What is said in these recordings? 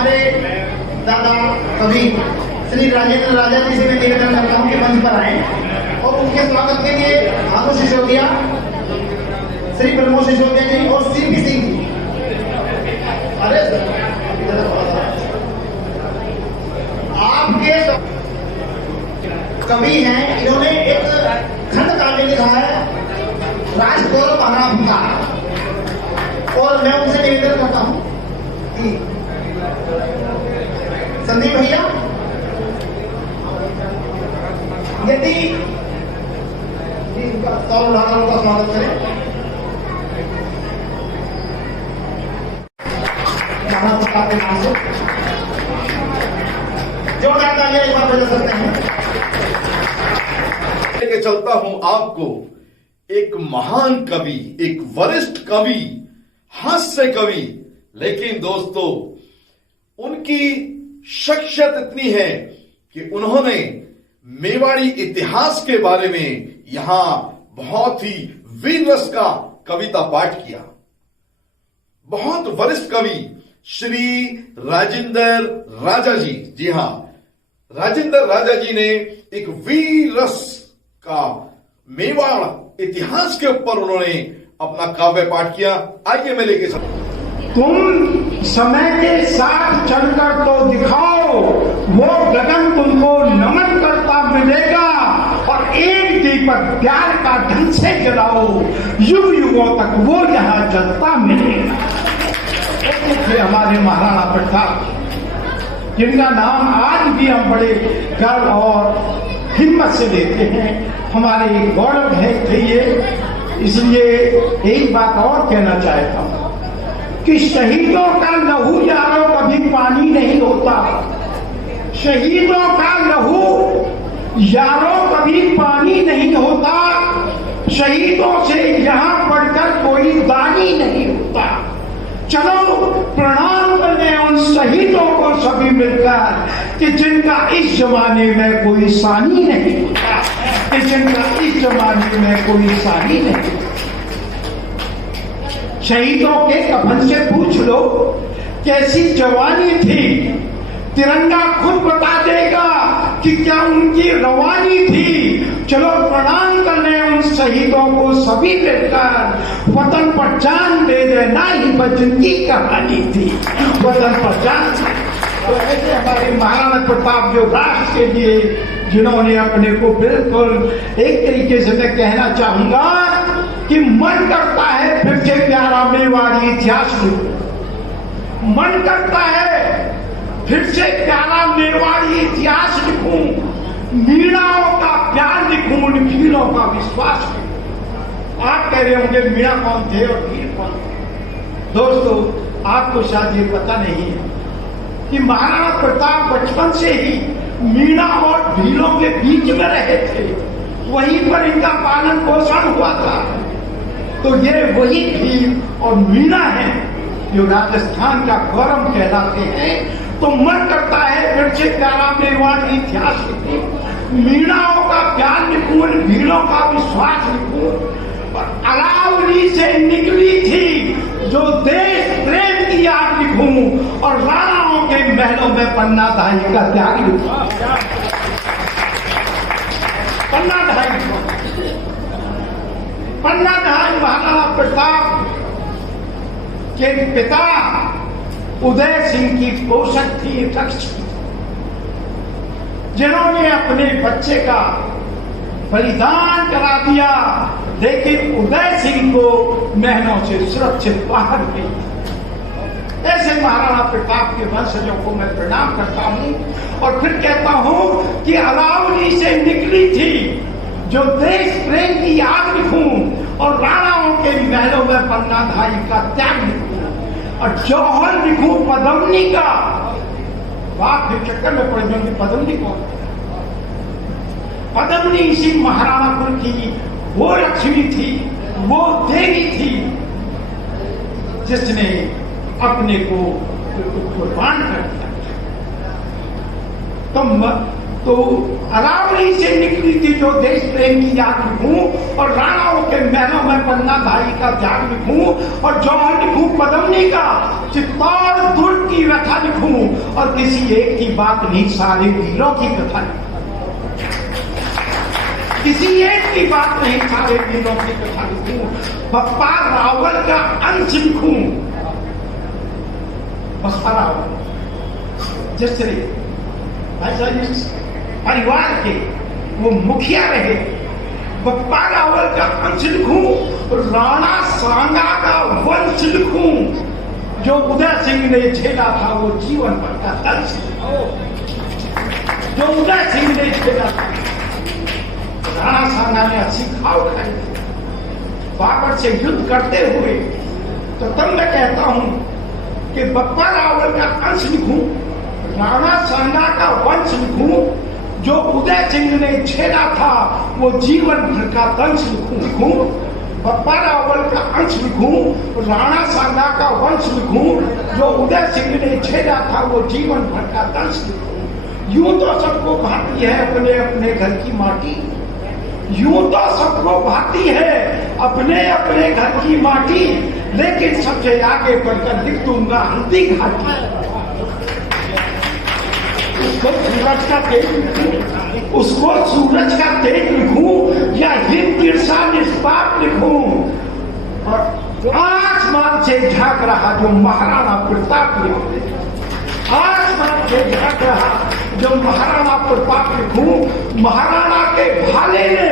हमारे दादा कवि श्री राजेंद्र राजा जी से मैं निवेदन करता हूँ कि मंच पर आए और उनके स्वागत के लिए भानु सिसोदिया, श्री प्रमोद सिसोदिया जी और सीपी सिंह जी। अरे आपके कवि हैं, इन्होंने एक खंड काव्य लिखा है राजगौरव महाराज का, और मैं उनसे निवेदन करता हूँ कि संदीप भैया यदि उनका स्वागत करें। जोरदार तालियां एक बार बजा सकते हैं। लेके चलता हूं आपको एक महान कवि, एक वरिष्ठ कवि, हास्य कवि, लेकिन दोस्तों उनकी शख्सियत इतनी है कि उन्होंने मेवाड़ी इतिहास के बारे में यहां बहुत ही वीर रस का कविता पाठ किया। बहुत वरिष्ठ कवि श्री राजेंद्र राजा जी, जी हां, राजेंद्र राजा जी ने एक वीर रस का मेवाड़ इतिहास के ऊपर उन्होंने अपना काव्य पाठ किया। आइए मैं लेके चलूं। तुम समय के साथ चलकर तो दिखाओ, वो गगन तुमको नमन करता मिलेगा, और एक दीपक प्यार का ढंग से जलाओ, युग युगों तक वो यहाँ जलता मिलेगा। हमारे महाराणा प्रताप, जिनका नाम आज भी हम बड़े गर्व और हिम्मत से लेते हैं, हमारे गौरव है थे ये। इसलिए एक बात और कहना चाहता हूं कि शहीदों का लहू यारों कभी पानी नहीं होता। शहीदों का लहू यारों कभी पानी नहीं होता। शहीदों से यहां बढ़कर कोई दानी नहीं होता। चलो प्रणाम करें उन शहीदों को सभी मिलकर कि जिनका इस जमाने में कोई सानी नहीं होता, कि जिनका इस जमाने में कोई सानी नहीं। शहीदों के कफन से पूछ लो कैसी जवानी थी, तिरंगा खुद बता देगा कि क्या उनकी रवानी थी। चलो प्रणाम करने उन शहीदों को सभी मिलकर, वतन पर जान दे देना ही वचन की कहानी थी, वतन पर जान। तो ऐसे हमारे महाराणा प्रताप जो राष्ट्र के लिए जिन्होंने अपने को बिल्कुल एक तरीके से मैं कहना चाहूंगा कि मन करता है फिर से प्यारा मेवाड़ी इतिहास लिखूं, मन करता है फिर से प्यारा मेवाड़ी इतिहास लिखूं, मीणाओं का प्यार लिखूं, उन वीरों का विश्वास लिखूं। आप कह रहे होंगे मीणा कौन थे और वीर कौन थे। दोस्तों आपको शायद ये पता नहीं है कि महाराणा प्रताप बचपन से ही मीणा और वीरों के बीच में रहे थे, वहीं पर इनका पालन पोषण हुआ था। तो ये वही भील और मीणा है जो राजस्थान का गौरव कहलाते हैं। तो मन करता है फिर से प्यारा मेवाड़ी इतिहास लिखूं, मीणाओं का प्यार लिखूं, भीलों का विश्वास लिखूं। और अरावली से निकली थी जो देश प्रेम की याद लिखूं, और राणाओं के महलों में पन्नाधाई का त्याग लिखूं। पन्नाधाई महाराणा प्रताप के पिता उदय सिंह की पोषक थी, रक्षक थी, जिन्होंने अपने बच्चे का बलिदान करा दिया, लेकिन उदय सिंह को महलों से सुरक्षित बाहर भेज। ऐसे महाराणा प्रताप के वंशजों को मैं प्रणाम करता हूं और फिर कहता हूं कि अरावली से निकली थी जो देश प्रेम की याद लिखूं, और राणाओं के महलों में पन्नाधाई का त्याग लिखूं, और जौहर लिखूं पद्मनी का। बात फिर चक्कर में पड़ जाएंगे, पद्मनी कौन? पद्मनी इसी महाराणापुर की वो लक्ष्मी थी, वो देवी थी जिसने अपने को कुर्बान कर दिया। तो तो अरावली से निकली थी जो देश प्रेम की याद लिखूं, और राणाओं के महलों में पन्नाधारी का त्याग लिखूं, और जौहर लिखूं पदमनी का, चित्तौड़ दुर्ग की व्यथा लिखूं, और किसी एक की बात नहीं सारे वीरों की कथा लिखूं। किसी एक की बात नहीं सारे वीरों की कथा लिखूं। बप्पा रावल का अंश लिखूं। बप्पा रावल जिससे ऐसा इस परिवार के वो मुखिया रहे, बप्पा रावल का अंश लिखूं। राणा सांगा का वंश लिखूं। जो उदय सिंह ने झेला था वो जीवन भर का दर्श, जो उदय सिंह ने झेला था राणा सांगा ने अच्छी खाव खाई, बाबर से युद्ध करते हुए। तो तब मैं कहता हूं कि बप्पा रावल का अंश लिखूं, राणा सांगा का वंश लिखूं। जो उदय सिंह ने झेला था वो जीवन भर का दंश लिखूं। बप्पा रावल का अंश लिखूं, राणा सांगा का वंश लिखूं। जो उदय सिंह ने झेला था वो जीवन भर का दंश लिखूं। यूं तो सबको भाती है अपने अपने घर की माटी, यूं तो सबको भाती है अपने अपने घर की माटी, लेकिन सबसे आगे बढ़कर लिख दूंगा हल्दी घाटी। उसको सूरज का तेज लिखूं, उसको सूरज का तेज लिखूं, या हिंद तिरसा निष्पाप लिखूं। और आसमान से झांक रहा जो महाराणा प्रताप लिखूं, आसमान से झांक रहा जो महाराणा प्रताप लिखूं। महाराणा के भाले ने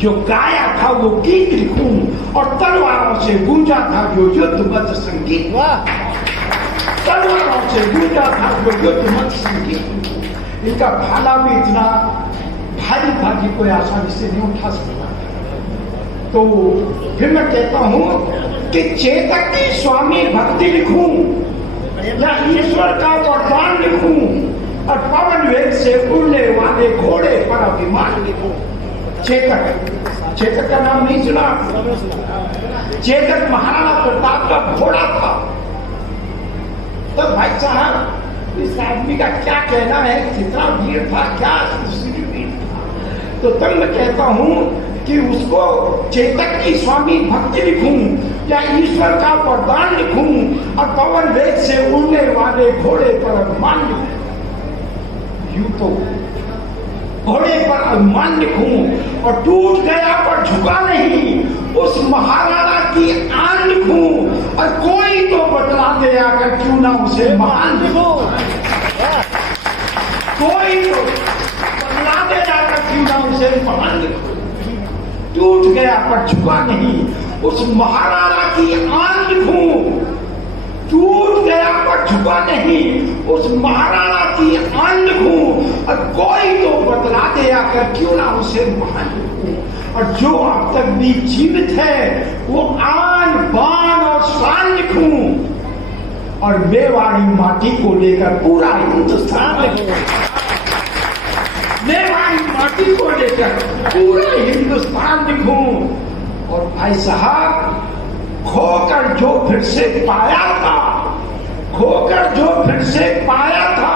जो गाया था वो गीत लिखूं, और तलवारों से गूंजा था जो युद्ध मत संगीत, तलवारों से गूंजा था जो युद्ध मत संगीत। इनका भाला भी इतना भारी था कि कोई आसानी से नहीं उठा सकता। तो फिर मैं कहता हूं कि चेतक की स्वामी भक्ति लिखूं, या ईश्वर का वरदान लिखूं, और पवन वेग से उड़ने वाले घोड़े पर अभिमान लिखूं। चेतक, चेतक का नाम नहीं सुना? चेतक महाराणा प्रताप का घोड़ा था। तो भाई साहब इस आदमी का क्या कहना है, कितना वीर था, क्या वीर था। तो तब मैं कहता हूं कि उसको चेतक की स्वामी भक्ति लिखूं, या ईश्वर का वरदान लिखूं, और पवन वेग से उड़ने वाले घोड़े पर अभिमान लिखूं। यूं तो घोड़े पर अभिमान लिखूं, और टूट गया पर झुका नहीं उस महाराणा की आन लिखूं, और कोई तो बतला दे आकर क्यों ना उसे महान लिखूं। कोई तो बतला दे आकर क्यों ना उसे महान लिखूं। टूट गया पर झुका नहीं उस महाराणा की आन लिखूं। टूट गया पर झुका नहीं उस महाराणा की आन लिखूं, और कोई तो बतला दे आकर क्यों ना उसे महान लिखूं। और जो अब तक भी जीवित है वो आन बान और शान लिखूं, और मेवाड़ी माटी को लेकर पूरा हिंदुस्तान लिखूं। मेवाड़ी माटी को लेकर पूरा हिंदुस्तान लिखूं। और भाई साहब खोकर जो फिर से पाया था, खोकर जो फिर से पाया था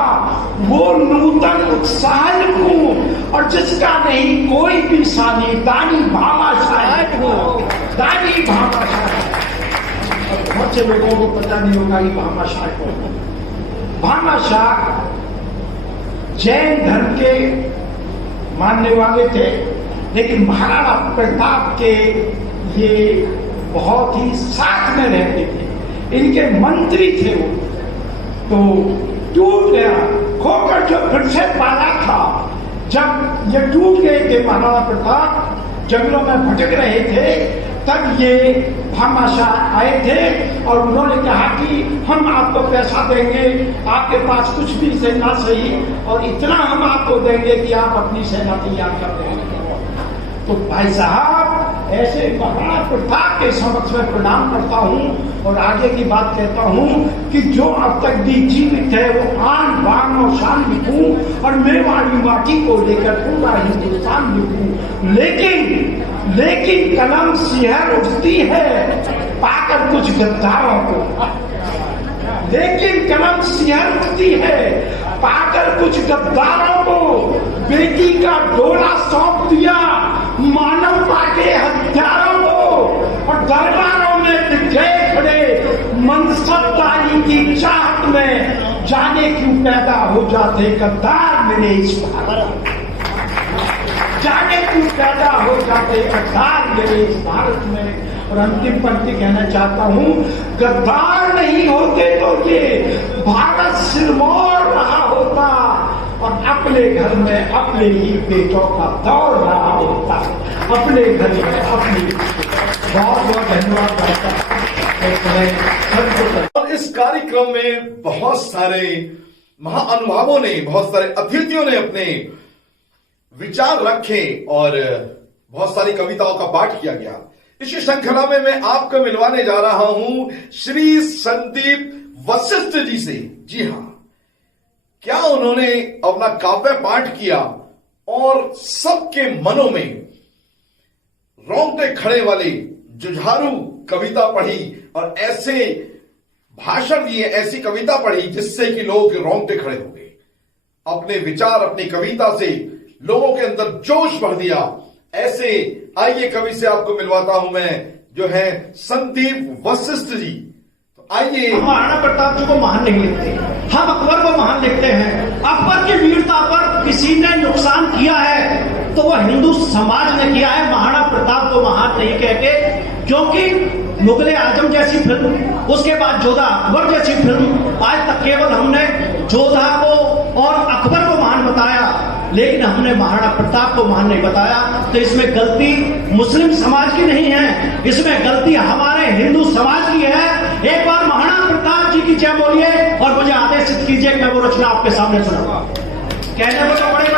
वो नूतन उत्साह लिखूं, और जिसका नहीं कोई भी सानी दानी भामाशाह हो, दानी भामाशाह। बहुत से लोगों को पता नहीं होगा ये भामाशाह को। भामाशाह जैन धर्म के मानने वाले थे, लेकिन महाराणा प्रताप के ये बहुत ही साथ में रहते थे, इनके मंत्री थे वो। तो टूट गया, खोकर जो फिर से पाया था, जब ये टूट गए थे महाराणा प्रताप, जंगलों में भटक रहे थे, तब ये भामाशाह आए थे और उन्होंने कहा कि हम आपको पैसा देंगे, आपके पास कुछ भी सेना सही, और इतना हम आपको देंगे कि आप अपनी सेना तैयार कर देंगे। तो भाई साहब ऐसे महाराणा प्रताप के समक्ष में प्रणाम करता हूँ, और आगे की बात कहता हूँ कि जो अब तक भी जीवित है वो आन बान और शान लिखूं, और मेवाड़ी माटी को लेकर पूरा हिंदुस्तान लिखूं। लेकिन कलम सिहर उठती है पाकर कुछ गद्दारों को, लेकिन कलम सिहर उठती है पाकर कुछ गद्दारों को बेटी का डोला सौंप दिया, मानवता के हत्यारों को, और दरबारों में दिख गए खड़े मनसबदारी की चाहत में। जाने क्यों पैदा हो जाते गद्दार मेरे इस भारत, जाने क्यों पैदा हो जाते गद्दार मेरे इस भारत में। और अंतिम पंक्ति कहना चाहता हूं, गद्दार नहीं होते तो ये भारत सिरमौर रहा होता, और अपने घर में अपने ही बेटों का दौर रहा होता, अपने घर में अपनी। बहुत बहुत धन्यवाद। और इस कार्यक्रम में बहुत सारे महाअनुभवों ने, बहुत सारे अतिथियों ने अपने विचार रखे और बहुत सारी कविताओं का पाठ किया गया। इसी श्रृंखला में मैं आपको मिलवाने जा रहा हूं श्री संदीप वशिष्ठ जी से। जी हां, क्या उन्होंने अपना काव्य पाठ किया और सबके मनों में रोंगटे खड़े वाली जुझारू कविता पढ़ी और ऐसे भाषण दिए, ऐसी कविता पढ़ी जिससे कि लोगों के रोंगटे खड़े हो गए। अपने विचार, अपनी कविता से लोगों के अंदर जोश भर दिया। ऐसे आइए कवि से आपको मिलवाता हूं मैं, जो है संदीप वशिष्ठ जी। तो आइए। हम महाराणा प्रताप जी को महान नहीं लिखते, हम अकबर को महान लिखते हैं। अकबर की वीरता पर किसी ने नुकसान किया है तो वह हिंदू समाज ने किया है, महाराणा प्रताप को महान नहीं कह के। क्योंकि मुगले आजम जैसी फिल्म, उसके बाद जोधा अकबर जैसी फिल्म, आज तक केवल हमने जोधा को और अकबर को महान बताया, लेकिन हमने महाराणा प्रताप को महान नहीं बताया। तो इसमें गलती मुस्लिम समाज की नहीं है, इसमें गलती हमारे हिंदू समाज की है। एक बार महाराणा प्रताप जी की जय बोलिए और मुझे आदेशित कीजिए कि मैं वो रचना आपके सामने सुनाऊंगा। कहने को तो बड़े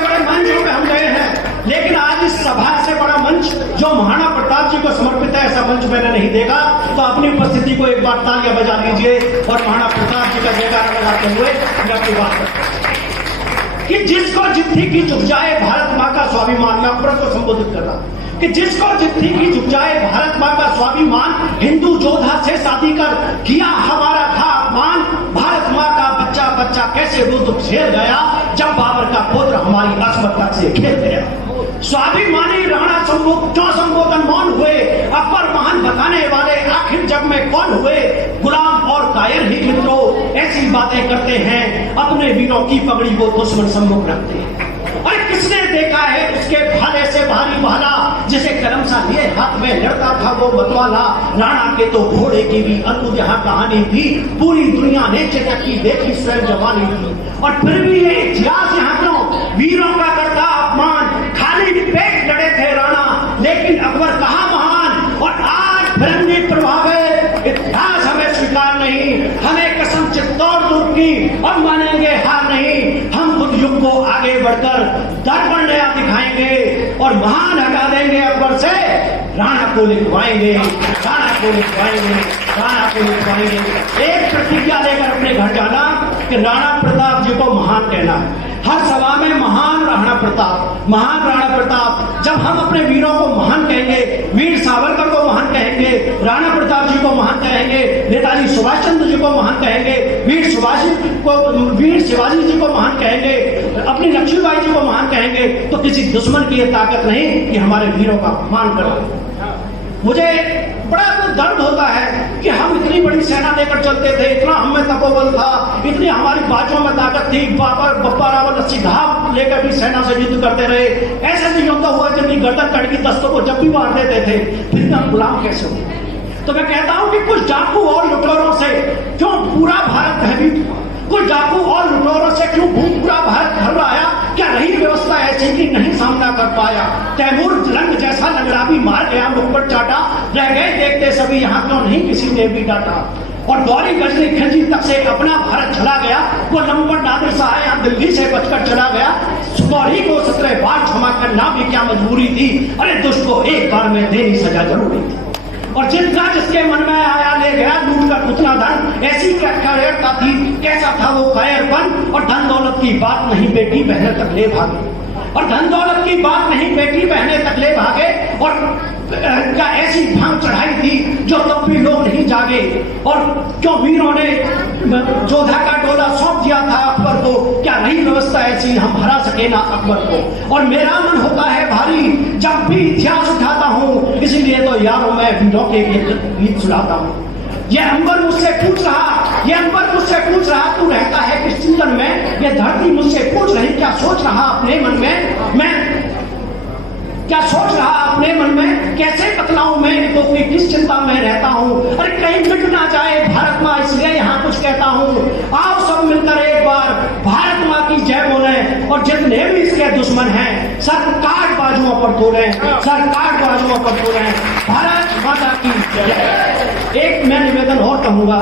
बड़े मंच में हम गए हैं, लेकिन आज इस सभा से बड़ा मंच जो महाराणा प्रताप जी को समर्पित है, ऐसा मंच मैंने नहीं देखा। तो अपनी उपस्थिति को एक बार तालियां बजा लीजिए और महाराणा प्रताप जी का जयकारा लगाते हुए मैं अपनी बात करता कि जिसको जितनी की झुक जाए भारत माँ का स्वाभिमान, मैं अकबर को संबोधित कर रहा कि जिसको जितनी की झुक जाए भारत माँ का स्वाभिमान, हिंदू जोधा से शादी कर किया हमारा था अपमान, भारत माँ का बच्चा बच्चा कैसे वो दुख झेल गया जब बाबर का पुत्र हमारी अस्मता से खेल गया। स्वाभिमानी राणा क्यों संबोधन मौन हुए, अकबर महान बताने वाले आखिर जग में कौन हुए। गुलाम और कायर ही मित्रों ऐसी बातें करते हैं, अपने वीरों की पगड़ी को दुश्मन सम्मुख रखते हैं। और किसने देखा है उसके भाले से भारी भाला, जिसे कलम सा लिए हाथ में लड़ता था वो मतवाला। राणा के तो घोड़े की भी अद्भुत यहाँ कहानी थी, पूरी दुनिया ने चेतक की देखी स्वयं जवानी थी। और फिर भी ये इतिहास यहाँ क्यों वीरों का करता अपमान, खाली पेट लड़े थे राणा लेकिन अकबर कहाँ महान। और आज फिरंगी प्रभाव है, इतिहास हमें स्वीकार नहीं, हमें कसम चित्तौड़ दूर की, अब मानेंगे हार नहीं। हम खुद युग को आगे बढ़कर दर्पण नया दिखाएंगे और महान हटा देंगे अकबर से, राणा को लिखवाएंगे, राणा को लिखवाएंगे, राणा को लिखवाएंगे। एक प्रतिज्ञा लेकर अपने घर जाना कि राणा प्रताप जी को महान कहना है। हर सभा में महान राणा प्रताप, महान राणा प्रताप। जब हम अपने वीरों को महान कहेंगे, वीर सावरकर को महान कहेंगे, राणा प्रताप जी को महान कहेंगे, नेताजी सुभाष चंद्र जी को महान कहेंगे, वीर शिवाजी जी को महान कहेंगे, अपनी लक्ष्मीबाई जी को महान कहेंगे, तो किसी दुश्मन की यह ताकत नहीं कि हमारे वीरों का अपमान करो। मुझे बड़ा दर्द होता है कि हम इतनी बड़ी सेना लेकर चलते थे, इतना हम में तपोबल था, इतनी हमारी बाजों में ताकत थी, बप्पा रावल अस्सी घाव लेकर भी सेना से युद्ध करते रहे। ऐसे नहीं होता हुआ जिनकी गर्दन कट गई दस्तों को जब भी मार देते थे, फिर हम गुलाम कैसे हो। तो मैं कहता हूं कि कुछ डाकू और लुटेरों से क्यों पूरा भारत भयभीत हुआ, कुछ डाकू और लुटेरों से क्यों पूरा भारत घबराया। क्या रही व्यवस्था ऐसी कि नहीं सामना कर पाया। तैमूर रंग जैसा लंगड़ा भी मार गया, मुख पर चाटा, रह गए देखते सभी, यहाँ क्यों नहीं किसी ने भी डांटा। और गौरी गजनी खिलजी तक से अपना भारत चला गया, वो नंबर नादिर शाह यहाँ दिल्ली से बचकर चला गया। गौरी को 17 बार क्षमा करना भी क्या मजबूरी थी, अरे दुष्ट को एक बार में देनी सजा जरूरी थी। और जिनका जिसके मन में आया ले गया लूट कर उतना धन, ऐसी क्या कायरता थी, कैसा था वो कायरपन। और धन दौलत की बात नहीं बेटी बहन तक ले भागी। और धन दौलत की बात नहीं, बेटी बहने तकले भागे और क्या ऐसी भांग चढ़ाई थी जो तब भी लोग नहीं जागे। और क्यों वीरों ने जोधा का डोला सौंप दिया था अकबर को, क्या रही व्यवस्था ऐसी हम हरा सके ना अकबर को। और मेरा मन होता है भारी जब भी इतिहास उठाता हूँ, इसीलिए तो यारों मैं वीरों के गीत सुनाता हूँ। ये अंबर मुझसे पूछ रहा तू रहता है किस चिंतन में। ये धरती मुझसे पूछ रही क्या सोच रहा अपने मन में, मैं क्या सोच रहा अपने मन में, कैसे बतलाऊं मैं तो कि किस चिंता में रहता हूं। अरे कहीं मिट ना जाए भारत माँ, इसलिए यहाँ कुछ कहता हूं। आओ सब मिलकर एक बार भारत माँ की जय बोले, और जितने भी इसके दुश्मन हैं सर काट बाजुओं पर तोड़े, भारत माता की जय। एक मैं निवेदन और कहूंगा,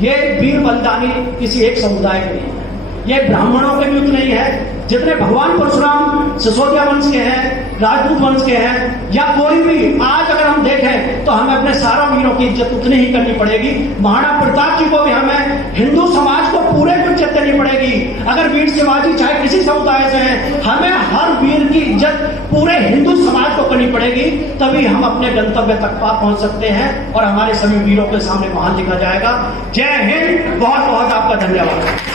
ये वीर बलिदानी किसी एक समुदाय के नहीं, ये ब्राह्मणों के युद्ध नहीं है। जितने भगवान परशुराम सिसोदिया वंश के हैं, राजपूत वंश के हैं, या कोई भी आज अगर हम देखें तो हमें अपने सारा वीरों की इज्जत उतनी ही करनी पड़ेगी। महाराणा प्रताप जी को भी हमें हिंदू समाज को पूरे को इज्जत देनी पड़ेगी। अगर वीर शिवाजी चाहे किसी समुदाय से हैं, हमें हर वीर की इज्जत पूरे हिंदू समाज को करनी पड़ेगी, तभी हम अपने गंतव्य तक पहुंच सकते हैं और हमारे सभी वीरों के सामने महान लिखा जाएगा। जय हिंद, बहुत बहुत आपका धन्यवाद।